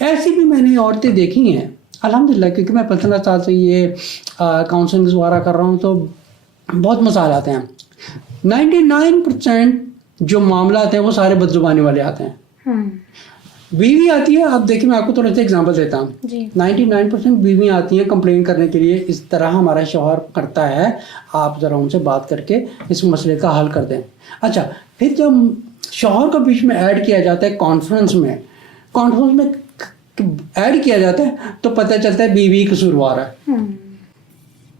ایسی بھی میں نے عورتیں دیکھی ہیں الحمدللہ، کیونکہ میں 15 سال سے یہ کاؤنسلنگ وغیرہ کر رہا ہوں تو بہت مسائل آتے ہیں. 99% جو معاملات ہیں وہ سارے بد زبانی والے آتے ہیں. بیوی آتی ہے، اب دیکھیں میں آپ کو تھوڑا سا ایگزامپل دیتا ہوں. 99% بیویاں آتی ہیں کمپلین کرنے کے لیے، اس طرح ہمارا شوہر کرتا ہے، آپ ذرا ان سے بات کر کے اس مسئلے کا حل کر دیں. اچھا، پھر جب شوہر کو بیچ میں ایڈ کیا جاتا ہے کانفرنس میں ایڈ کیا جاتا ہے تو پتہ چلتا ہے بیوی قصوروار ہے.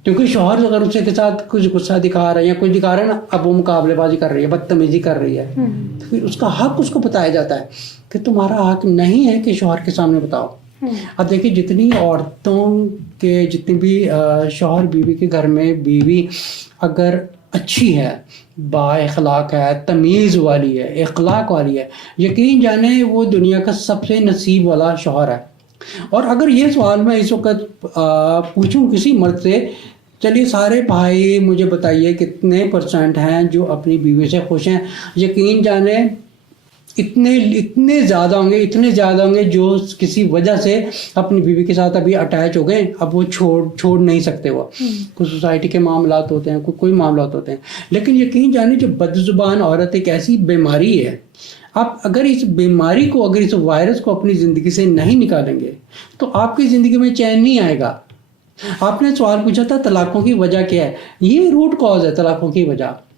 کیونکہ شوہر اگر اس کے ساتھ کچھ غصہ دکھا رہا ہے یا کچھ دکھا رہا ہے نا، اب وہ مقابلے بازی کر رہی ہے، بدتمیزی کر رہی ہے، تو پھر اس کا حق اس کو بتایا جاتا ہے کہ تمہارا حق نہیں ہے کہ شوہر کے سامنے بتاؤ. اب دیکھیں جتنی عورتوں کے جتنی بھی شوہر بیوی کے گھر میں بیوی اگر اچھی ہے، با اخلاق ہے، تمیز والی ہے، اخلاق والی ہے، یقین جانے وہ دنیا کا سب سے نصیب والا شوہر ہے. اور اگر یہ سوال میں اس وقت پوچھوں کسی مرد سے، چلیے سارے بھائی مجھے بتائیے کتنے % ہیں جو اپنی بیوی سے خوش ہیں، یقین جانے اتنے زیادہ ہوں گے جو کسی وجہ سے اپنی بیوی کے ساتھ ابھی اٹیچ ہو گئے، اب وہ چھوڑ نہیں سکتے. وہ کوئی سوسائٹی کے معاملات ہوتے ہیں، کوئی معاملات ہوتے ہیں. لیکن یقین جانے جو بد زبان عورت ایک ایسی بیماری ہے، آپ اگر اس بیماری کو، اگر اس وائرس کو اپنی زندگی سے نہیں نکالیں گے تو آپ کی زندگی میں چین نہیں آئے گا. آپ نے سوال پوچھا تھا طلاقوں کی وجہ کیا ہے، یہ روٹ کاز ہے طلاقوں کی وجہ.